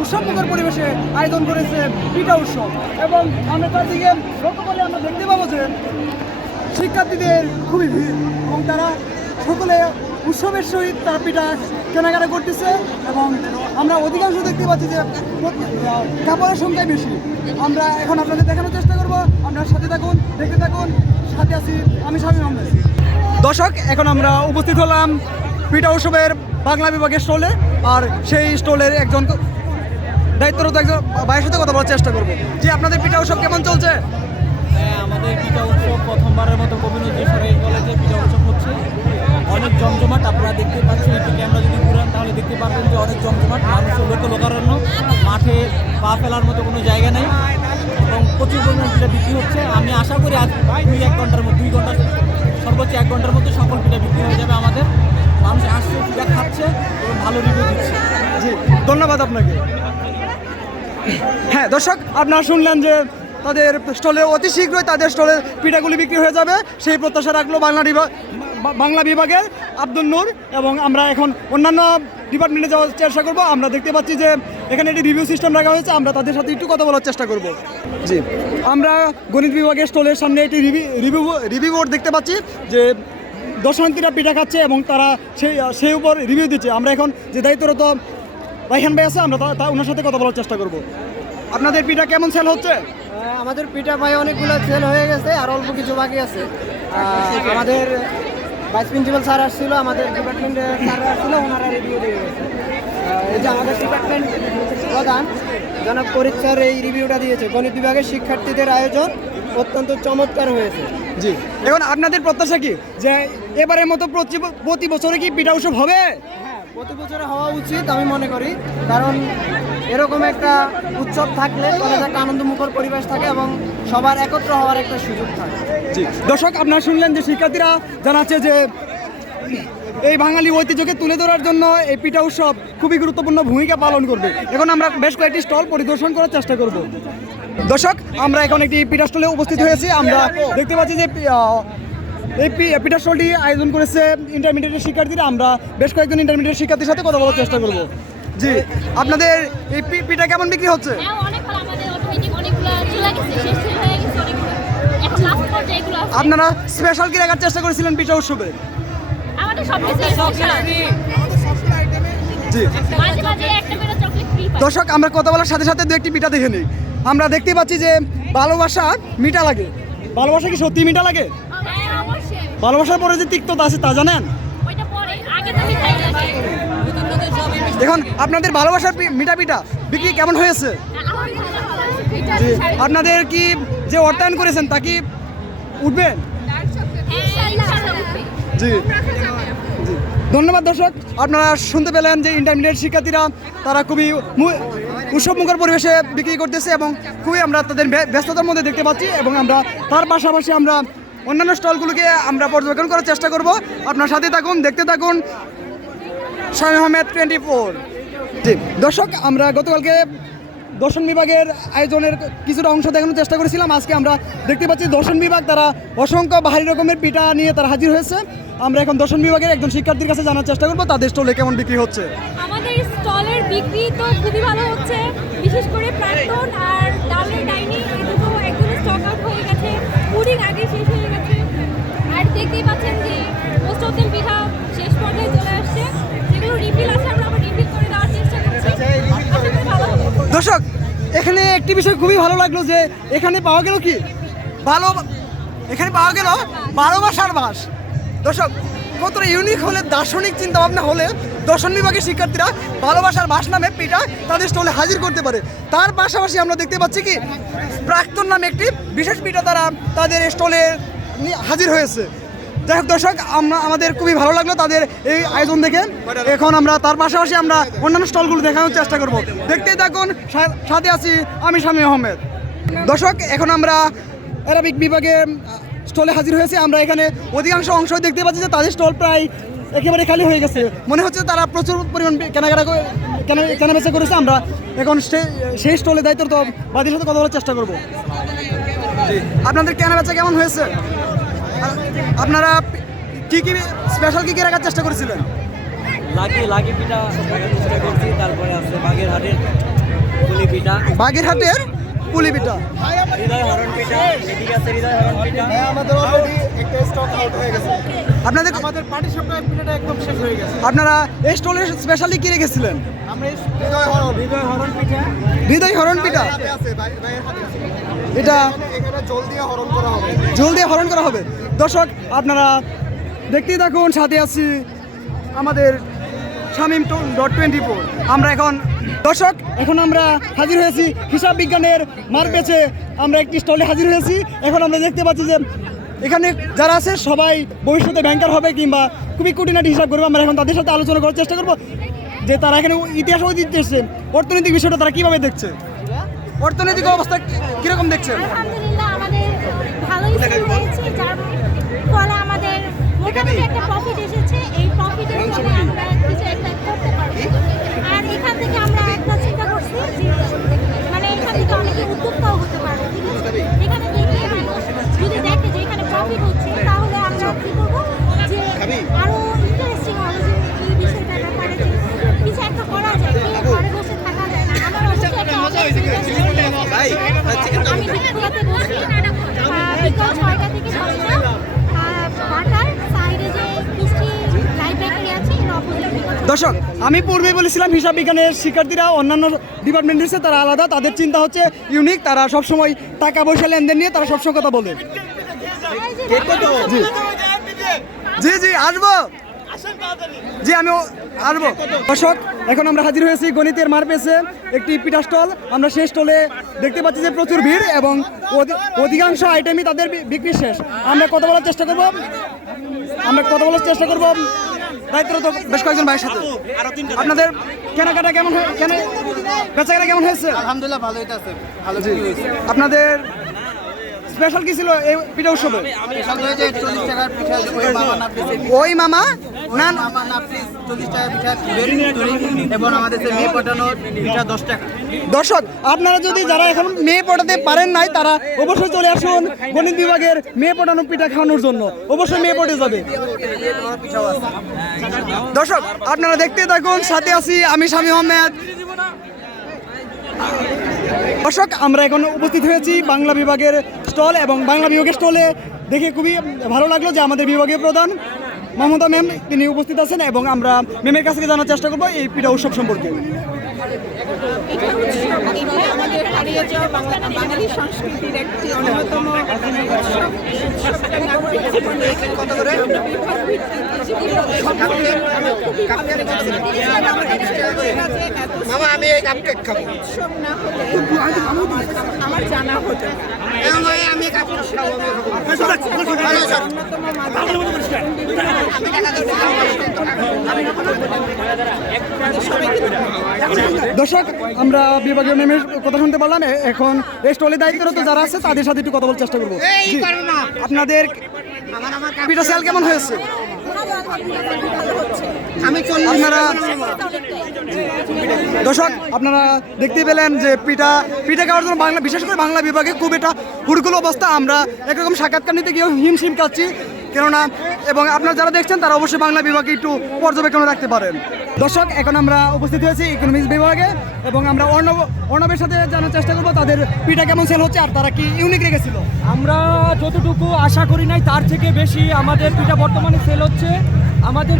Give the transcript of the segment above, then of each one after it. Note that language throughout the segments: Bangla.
উৎসবমুখর পরিবেশে আয়োজন করেছে পিঠা উৎসব। এবং আমরা চারদিকে লক্ষ্য করলে আমরা দেখতে পাবো যে শিক্ষার্থীদের খুবই ভিড় এবং তারা সকলে উৎসবের সহিত তারা পিঠা কেনাকাটা করতেছে এবং আমরা অধিকাংশ দেখতে পাচ্ছি যে কাপড়ের সংখ্যাই বেশি। আমরা এখন আপনাদের দেখানোর চেষ্টা করব। আপনার সাথে থাকুন, দেখতে থাকুন। সাথে আছি আমি স্বামী আহমেদ দর্শক, এখন আমরা উপস্থিত হলাম পিঠা উৎসবের বাংলা বিভাগের স্টলে। আর সেই স্টলের একজন দায়িত্বরত একজন ভাইয়ের সাথে কথা বলার চেষ্টা করব। যে আপনাদের পিঠা উৎসব কেমন চলছে? হ্যাঁ আমাদের পিঠা উৎসব প্রথমবারের মতো গোবিন্দ সরকারি কলেজে পিঠা উৎসব হচ্ছে। অনেক জমজমাট আপনারা দেখতে পাচ্ছেন একটু ক্যামেরা যদি ঘুরান তাহলে দেখতে পারবেন যে অনেক জমজমাট মানুষের লোক লোকারণ্য মাঠে পা ফেলার মতো কোনো জায়গা নেই এবং প্রচুর পরিমাণ পিঠা বিক্রি হচ্ছে। আমি আশা করি আজ দুই এক ঘণ্টার মধ্যে দুই ঘণ্টা সর্বোচ্চ এক ঘণ্টার মধ্যে সকল পিঠা বিক্রি হয়ে যাবে আমাদের। মানুষ আসছে পিঠা খাচ্ছে এবং ভালো রিভিউ দিচ্ছে। জি ধন্যবাদ আপনাকে। হ্যাঁ দর্শক, আপনারা শুনলেন যে তাদের স্টলে অতি শীঘ্রই তাদের স্টলে পিঠাগুলি বিক্রি হয়ে যাবে। সেই প্রত্যাশা রাখল বাংলা বিভাগ বাংলা বিভাগের আব্দুল নূর এবং আমরা এখন অন্যান্য ডিপার্টমেন্টে যাওয়ার চেষ্টা করব। আমরা দেখতে পাচ্ছি যে এখানে একটি রিভিউ সিস্টেম রাখা হয়েছে। আমরা তাদের সাথে একটু কথা বলার চেষ্টা করব। জি, আমরা গণিত বিভাগের স্টলের সামনে একটি রিভিউ রিভিউ বোর্ড দেখতে পাচ্ছি যে দর্শনার্থীরা পিঠা খাচ্ছে এবং তারা সেই সেই উপর রিভিউ দিচ্ছে। আমরা এখন যে দায়িত্বরত রাইহান ভাই আছে আমরা তা- ওনার সাথে কথা বলার চেষ্টা করব। আপনাদের পিঠা কেমন সেল হচ্ছে? আমাদের পিঠা ভাই অনেকগুলো সেল হয়ে গেছে আর অল্প কিছু বাকি আছে। আমাদের ভাইস প্রিন্সিপাল স্যার আসছিল আমাদের ডিপার্টমেন্টের স্যার আসছিল ওনারা রিভিউ দিয়ে গেছে। এই যে আমাদের ডিপার্টমেন্ট প্রধান জনাব ফরিদ স্যার এই রিভিউটা দিয়েছে। গণিত বিভাগের শিক্ষার্থীদের আয়োজন অত্যন্ত চমৎকার হয়েছে। জি। এখন আপনাদের প্রত্যাশা কি? যে এবারের মতো প্রতি প্রতি বছরে কি পিঠা উৎসব হবে? হ্যাঁ প্রতি বছরে হওয়া উচিত আমি মনে করি। কারণ এরকম একটা উৎসব থাকলে একটা আনন্দমুখর পরিবেশ থাকে এবং সবার একত্র হওয়ার একটা সুযোগ থাকে। দর্শক, আপনারা শুনলেন যে শিক্ষার্থীরা জানাচ্ছে যে এই বাঙালি ঐতিহ্যকে তুলে ধরার জন্য এই পিঠা উৎসব খুবই গুরুত্বপূর্ণ ভূমিকা পালন করবে। এখন আমরা বেশ কয়েকটি স্টল পরিদর্শন করার চেষ্টা করব। দর্শক, আমরা এখন একটি পিঠা স্টলে উপস্থিত হয়েছি। আমরা দেখতে পাচ্ছি যে এই পি- পিঠা স্টলটি আয়োজন করেছে ইন্টারমিডিয়েটের শিক্ষার্থীরা। আমরা বেশ কয়েকজন ইন্টারমিডিয়েট শিক্ষার্থীর সাথে কথা বলার চেষ্টা করব। জি আপনাদের এই পিঠা কেমন বিক্রি হচ্ছে? হ্যাঁ অনেক ভালো। আমাদের অটোমেটিক অনেকগুলো চলে গেছে শেষ সেল হয়ে গেছে অনেকগুলো। এখন লাস্ট পর্যায়ে এগুলো আছে আপনারা স্পেশাল কি রাখার চেষ্টা করেছিলেন পিঠা উৎসবে? আমাদের জি। দর্শক আমরা কথা বলার সাথে সাথে দু একটি পিঠা দেখে নিই। আমরা দেখতে পাচ্ছি যে ভালোবাসা মিঠা লাগে। ভালোবাসা কি সত্যি মিঠা লাগে? ভালোবাসার পরে যে তিক্ততা আছে তা জানেন? এখন আপনাদের ভালোবাসার পিঠা বিক্রি কেমন হয়েছে? আপনাদের কি যে অর্থায়ন করেছেন তা কি উঠবেন হ্যাঁ। জি। জি। ধন্যবাদ দর্শক। আপনারা শুনতে পেলেন যে ইন্টারমিডিয়েট শিক্ষার্থীরা তারা খুবই উৎসবমুখর পরিবেশে বিক্রি করতেছে এবং খুবই আমরা তাদের ব্য- ব্যস্ততার মধ্যে দেখতে পাচ্ছি এবং আমরা তার পাশাপাশি আমরা অন্যান্য স্টলগুলোকে আমরা পর্যবেক্ষণ করার চেষ্টা করব। আপনার সাথে থাকুন দেখতে থাকুন। Shamim Ahmed twenty four. জি দর্শক আমরা গতকালকে দর্শন বিভাগের আয়োজনের কিছুটা অংশ দেখানোর চেষ্টা করেছিলাম। আজকে আমরা দেখতে পাচ্ছি দর্শন বিভাগ তারা অসংখ্য ভারী রকমের পিঠা নিয়ে তারা হাজির হয়েছে। আমরা এখন দর্শন বিভাগের একজন শিক্ষার্থীর কাছে জানার চেষ্টা করব তাদের স্টলে কেমন বিক্রি হচ্ছে। আমাদের স্টলের বিক্রি তো খুবই ভালো হচ্ছে বিশেষ করে প্রাক্তন আর ডালের ডাইনি পিঠা শেষ পর্যায়ে চলে আসছে। যেগুলো রিফিল আছে আমরা আবার রিফিল করে দেওয়ার চেষ্টা করছি। হবে। দর্শক এখানে একটি বিষয় খুবই ভালো লাগল যে এখানে পাওয়া গেল কি? ভালো এখানে পাওয়া গেল বারো ভালোবাসার বাস। দর্শক কতটা ইউনিক হলে দার্শনিক চিন্তা ভাবনা হলে দর্শন বিভাগের শিক্ষার্থীরা ভালোবাসার বাস নামে পিঠা তাদের স্টলে হাজির করতে পারে। তার পাশাপাশি আমরা দেখতে পাচ্ছি কি? প্রাক্তন নামে একটি বিশেষ পিঠা তারা তাদের স্টলে নিয়ে হাজির হয়েছে। যাই হোক দর্শক আমরা আমাদের খুবই ভালো লাগল তাদের এই আয়োজন দেখে। এখন আমরা তার পাশাপাশি আমরা অন্যান্য স্টলগুলো দেখানোর চেষ্টা করব। দেখতেই থাকুন সাথে আছি আমি স্বামী আহমেদ। দর্শক এখন আমরা অ্যারাবিক বিভাগে স্টলে হাজির হয়েছি। আমরা এখানে অধিকাংশ অংশ দেখতে পাচ্ছি যে তাদের স্টল প্রায় একেবারে খালি হয়ে গেছে। মনে হচ্ছে তারা প্রচুর পরিমাণ কেনাকাটা কেনাবেচা করেছে। আমরা এখন সেই স্টলে দায়িত্ব তো বাদীর সাথে কথা বলার চেষ্টা করব। আপনাদের কেনাবেচা কেমন হয়েছে? আপনারা কি কি স্পেশাল কি কি রাখার চেষ্টা করেছিলেন? লাগি লাগি পিঠা চেষ্টা করছি তারপরে আছে বাগের হাটের পুলি পিঠা বাগেরহাটের পুলি পিঠা হৃদয় হরণ পিঠা এদিকে আছে হৃদয় হরণ পিঠা আমাদের অলরেডি একটা স্টক আউট হয়ে গেছে। আপনাদের আমাদের পার্টি সাপ্লাই পিঠাটা একদম শেষ হয়ে গেছে। আপনারা এই স্টলের স্পেশালি কি রেখেছিলেন? আমরা হৃদয় হরণ হৃদয় হরণ পিঠা। হৃদয় হরণ পিঠা। আছে। এটা জল দিয়ে হরণ করা হবে। জল হরণ করা হবে। দর্শক আপনারা দেখতেই থাকুন সাথে আছি আমাদের শামিম ডট টোয়েন্টি ফোর আমরা এখন দর্শক এখন আমরা হাজির হয়েছি হিসাব বিজ্ঞানের মার পেছে। আমরা একটি স্টলে হাজির হয়েছি। এখন আমরা দেখতে পাচ্ছি যে এখানে যারা আছে সবাই ভবিষ্যতে ব্যাংকার হবে কিংবা খুবই কুটিনাটি হিসাব করবে। আমরা এখন তাদের সাথে আলোচনা করার চেষ্টা করব যে তারা এখানে ইতিহাস ঐতিহ্য অর্থনৈতিক বিষয়টা তারা কীভাবে দেখছে? অর্থনৈতিক অবস্থা কীরকম দেখছেন? আলহামদুলিল্লাহ, আমাদের ভালোই হয়েছে যার ফলে আমাদের মোটামুটি একটা প্রফিট এসেছে। এই প্রফিটের ফলে আমরা কিছু একটা করতে পারব। আর এখান থেকে আমরা একটা চিন্তা করছি মানে এখান থেকে অনেকে উদ্যোক্তাও হতে দর্শক, আমি পূর্বে বলেছিলাম, হিসাব বিজ্ঞানের শিক্ষার্থীরা অন্যান্য ডিপার্টমেন্ট রয়েছে তারা আলাদা, তাদের চিন্তা হচ্ছে ইউনিক তারা সবসময় টাকা পয়সা লেনদেন নিয়ে তারা সবসময় কথা বলে জি জি জি, আসব। জি আমি আসব দর্শক এখন আমরা হাজির হয়েছি গণিতের মার পেছে একটি পিঠা স্টল আমরা সেই স্টলে দেখতে পাচ্ছি যে প্রচুর ভিড় এবং অধিকাংশ আইটেমই তাদের বিক্রি শেষ। আমরা কথা বলার চেষ্টা করব। আমরা কথা বলার চেষ্টা করব। দায়িত্বরত বেশ কয়েকজন ভাইয়ের সাথে। আপনাদের কেনাকাটা কেমন কেন বেচাকেনা কেমন হয়েছে? আলহামদুলিল্লাহ ভালো হইতাছে ভালো আপনাদের স্পেশাল কি ছিল এই পিঠা উৎসবে? ওই মামা না দর্শক আপনারা যদি যারা এখন মেয়ে পটাতে পারেন নাই তারা অবশ্যই চলে আসুন গণিত বিভাগের মেয়ে পটানো পিঠা খাওয়ানোর জন্য। অবশ্যই মেয়ে পটে যাবে। দর্শক আপনারা দেখতে থাকুন সাথে আছি আমি স্বামী আহমেদ দর্শক আমরা এখন উপস্থিত হয়েছি বাংলা বিভাগের স্টল এবং বাংলা বিভাগের স্টলে দেখে খুবই ভালো লাগল যে আমাদের বিভাগীয় প্রধান মমতা ম্যাম, তিনি উপস্থিত আছেন এবং আমরা ম্যামের কাছ থেকে জানার চেষ্টা করব এই পিঠা উৎসব সম্পর্কে। হারিয়ে যাওয়া বাঙালি সংস্কৃতির একটি অন্যতম আমি এই খাব। আমার জানা হতো আমি খাব দর্শক আমরা বিভাগীয় ম্যামের কথা শুনতে পারলাম। এ- এখন এই স্টলে দায়িত্বরত যারা আছে তাদের সাথে একটু কথা বলার চেষ্টা করব। আপনাদের পিঠা সেল কেমন হয়েছে? আপনারা দর্শক আপনারা দেখতে পেলেন যে পিঠা পিঠা খাওয়ার জন্য বাংলা বিশেষ করে বাংলা বিভাগে খুব একটা হুড়গুল অবস্থা। আমরা একরকম সাক্ষাৎকার নিতে গিয়েও হিমশিম খাচ্ছি। কেননা, এবং আপনারা যারা দেখছেন, তারা অবশ্যই বাংলা বিভাগে একটু পর্যবেক্ষণে রাখতে পারেন। দর্শক, এখন আমরা উপস্থিত হয়েছি ইকোনমিক্স বিভাগে, এবং আমরা অর্ণব, অর্ণবের সাথে জানার চেষ্টা করব, তাদের পিঠা কেমন সেল হচ্ছে আর তারা কি ইউনিক রেখেছিল? আমরা যতটুকু আশা করি নাই, তার থেকে বেশি আমাদের পিঠা বর্তমানে সেল হচ্ছে। আমাদের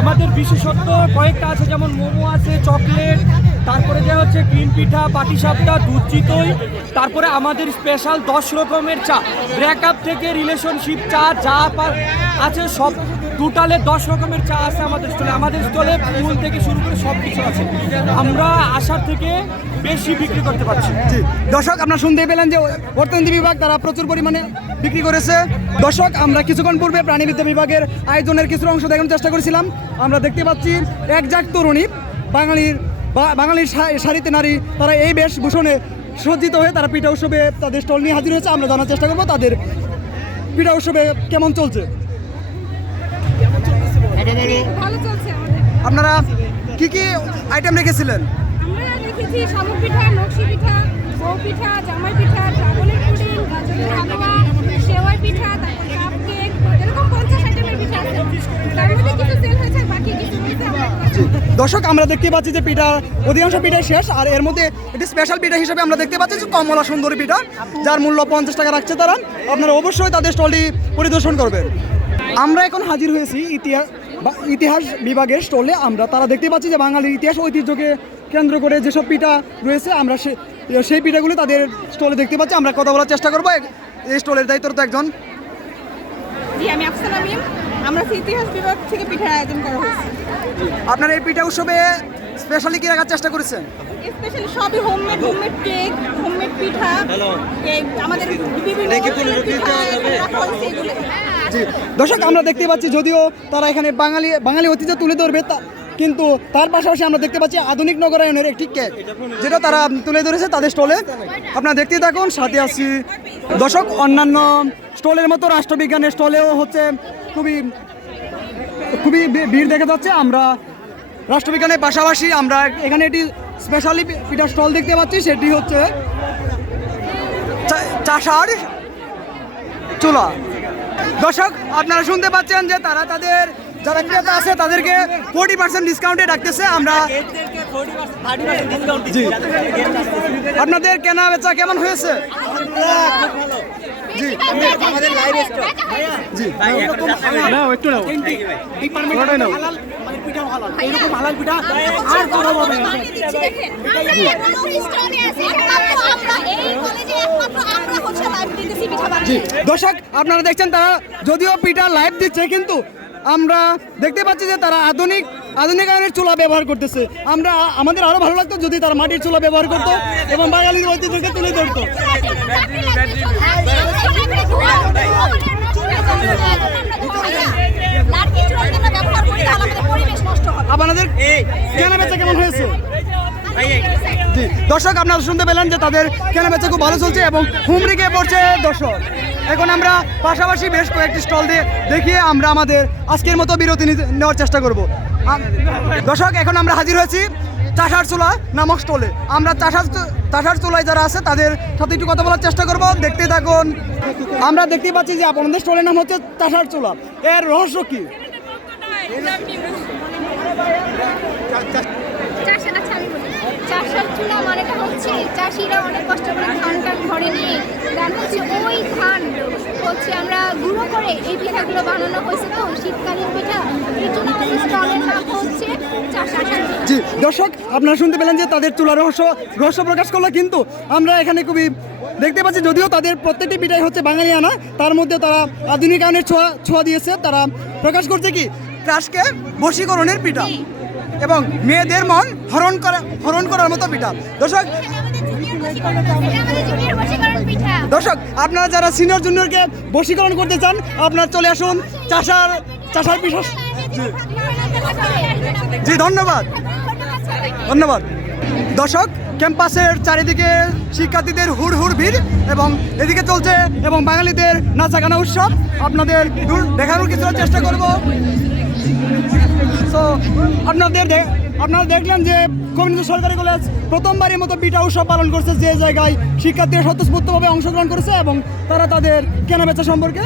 আমাদের বিশেষত্ব কয়েকটা আছে, যেমন মোমো আছে, চকলেট তারপরে যে হচ্ছে ক্রিম পিঠা, পাটিসাপটা, দুধ চিতই, তারপরে আমাদের স্পেশাল দশ রকমের চা। ব্রেকআপ থেকে রিলেশনশিপ চা, যা আছে সব টোটালে দশ রকমের চা আছে আমাদের স্টলে আমাদের স্টলে ফুল থেকে শুরু করে সব কিছু আছে। আমরা আশার থেকে বেশি বিক্রি করতে পারছি। দর্শক আপনারা শুনতে পেলেন যে অর্থনীতি বিভাগ তারা প্রচুর পরিমাণে বিক্রি করেছে। দর্শক, আমরা কিছুক্ষণ পূর্বে প্রাণীবিদ্যা বিভাগের আয়োজনের কিছু অংশ দেখানোর চেষ্টা করেছিলাম। আমরা দেখতে পাচ্ছি একজাক তরুণী, বাঙালির বাঙালির শাড়িতে নারী তারা এই বেশভূষণে সজ্জিত হয়ে তারা পিঠা উৎসবে তাদের স্টল নিয়ে হাজির হয়েছে। আমরা জানার চেষ্টা করব তাদের পিঠা উৎসবে কেমন চলছে? ভালো চলছে আমাদের। আপনারা কি কি আইটেম রেখেছিলেন? আমরা রেখেছি শামুক পিঠা নকশি পিঠা বউ পিঠা জামাই পিঠা দর্শক, আমরা দেখতে পাচ্ছি যে পিঠা, অধিকাংশ পিঠাই শেষ, আর এর মধ্যে একটি স্পেশাল পিঠা হিসেবে আমরা দেখতে পাচ্ছি যে কমলা সুন্দরী পিঠা, যার মূল্য পঞ্চাশ টাকা রাখছে তারা। আপনারা অবশ্যই তাদের স্টলটি পরিদর্শন করবেন। আমরা এখন হাজির হয়েছি ইতিহাস ইতিহাস বিভাগের স্টলে। আমরা তারা দেখতে পাচ্ছি যে বাঙালির ইতিহাস ঐতিহ্যকে কেন্দ্র করে যেসব পিঠা রয়েছে, আমরা সেই পিঠাগুলো তাদের স্টলে দেখতে পাচ্ছি। আমরা কথা বলার চেষ্টা করব। এই স্টলের দায়িত্বরত একজন। জি, আমি আমরা ইতিহাস বিভাগ থেকে পিঠার আয়োজন করা হয়েছে। আপনার এই পিঠা উৎসবে স্পেশালি কি রাখার চেষ্টা করেছেন? স্পেশালি সবই হোমমেড হোমমেড কেক হোমমেড পিঠা আমাদের বিভিন্ন জি। দর্শক আমরা দেখতে পাচ্ছি যদিও তারা এখানে বাঙালি বাঙালি ঐতিহ্য তুলে ধরবে তা কিন্তু তার পাশাপাশি আমরা দেখতে পাচ্ছি আধুনিক নগরায়নের একটি কেক যেটা তারা তুলে ধরেছে তাদের স্টলে আপনারা দেখতেই থাকুন সাথে আছি। দর্শক অন্যান্য স্টলের মতো রাষ্ট্রবিজ্ঞানের স্টলেও হচ্ছে খুবই খুবই ভিড় দেখা যাচ্ছে। আমরা রাষ্ট্রবিজ্ঞানের পাশাপাশি আমরা এখানে একটি স্পেশালি পিঠা স্টল দেখতে পাচ্ছি, সেটি হচ্ছে চাষার চুলা। দর্শক, আপনারা শুনতে পাচ্ছেন যে তারা তাদের, যারা ক্রেতা আছে, তাদেরকে ফোর্টি পার্সেন্ট ডিসকাউন্টে রাখতেছে আমরা আপনাদের কেনা বেচা কেমন হয়েছে? জি আমাদের লাইভ জি জি দর্শক আপনারা দেখছেন তারা যদিও পিঠা লাইভ দিচ্ছে কিন্তু আমরা দেখতে পাচ্ছি যে তারা আধুনিক আধুনিক আয়নের চুলা ব্যবহার করতেছে। আমরা আমাদের আরও ভালো লাগতো যদি তারা মাটির চুলা ব্যবহার করতো এবং বাঙালির ঐতিহ্যকে তুলে ধরতো। আপনাদের কেনা বেচা কেমন হয়েছে? দর্শক আপনারা শুনতে পেলেন যে তাদের কেনা বেচা খুব ভালো চলছে এবং হুমড়িকে পড়ছে দর্শক। এখন আমরা পাশাপাশি বেশ কয়েকটি স্টল দিয়ে দেখিয়ে আমরা আমাদের আজকের মতো বিরতি নেওয়ার চেষ্টা করব। দর্শক, এখন আমরা হাজির হয়েছি চাষার চুলা নামক স্টলে আমরা চাষার চাষার চুলায় যারা আছে, তাদের সাথে একটু কথা বলার চেষ্টা করব। দেখতে থাকুন। আমরা দেখতে পাচ্ছি যে আপনাদের স্টলের নাম হচ্ছে চাষার চুলা। এর রহস্য কি? চাষার চুলা মানেটা হচ্ছে চাষিরা অনেক কষ্ট করে ধানটা ঘরে নিয়ে ধান হচ্ছে ওই ধান হচ্ছে আমরা গুঁড়ো করে এই পিঠাগুলো বানানো হয়েছে তো শীতকালীন পিঠা। এই জন্য আমাদের স্টলের নাম হচ্ছে জি দর্শক আপনারা শুনতে পেলেন যে তাদের চুলা রহস্য রহস্য প্রকাশ করল কিন্তু আমরা এখানে খুবই দেখতে পাচ্ছি যদিও তাদের প্রত্যেকটি পিঠাই হচ্ছে বাঙালি আনা তার মধ্যে তারা আধুনিকায়নের ছোঁয়া ছোঁয়া দিয়েছে তারা প্রকাশ করছে কি? ক্রাশকে বশীকরণের পিঠা। এবং মেয়েদের মন হরণ করা, হরণ করার মতো পিঠা। দর্শক দর্শক, আপনারা যারা সিনিয়র জুনিয়রকে বশীকরণ করতে চান, আপনারা চলে আসুন চাষার চাষার পিঠা। জি, ধন্যবাদ। ধন্যবাদ। দর্শক, ক্যাম্পাসের চারিদিকে শিক্ষার্থীদের হুড় হুড় ভিড় এবং এদিকে চলছে এবং বাঙালিদের নাচা গানা উৎসব। আপনাদের দূর দেখানোর কিছুটা চেষ্টা করব। সো আপনাদের আপনারা দেখলেন যে গোবিন্দ সরকারি কলেজ প্রথমবারের মতো পিঠা উৎসব পালন করছে যে জায়গায় শিক্ষার্থীরা স্বতঃস্ফূর্তভাবে অংশগ্রহণ করেছে এবং তারা তাদের কেনাবেচা সম্পর্কে